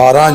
18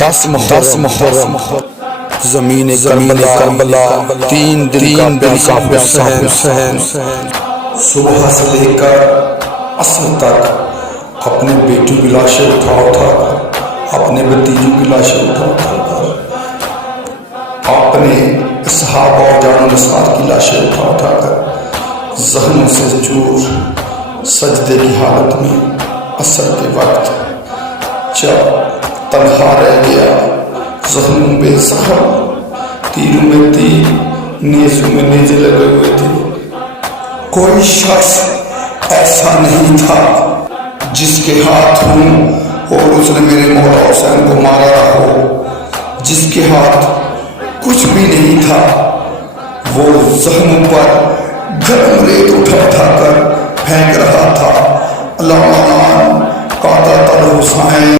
10 محرم زمین کربلا 3 دن کا حسین صبح سے لے کر عصر تک اپنے بیٹوں کی لاشیں اٹھا کر اپنے بھتیجوں کی لاشیں اٹھا کر اپنے صحابہ اور جان و نثار کی لاشیں اٹھا کر زخموں سے چور سجدے کی حالت میں عصر کے وقت جب تنہا رہ گیا، زخموں میں زخم، تیروں میں تیر، نیزوں میں نیزے لگے ہوئے تھے، کوئی شخص ایسا نہیں تھا جس کے ہاتھ ہوں اور اس نے میرے مولا حسین کو مارا ہو، جس کے ہاتھ کچھ بھی نہیں تھا، وہ زخموں پر گرم ریت اٹھا کر پھینک رہا تھا۔ اللہ قاتل الحسین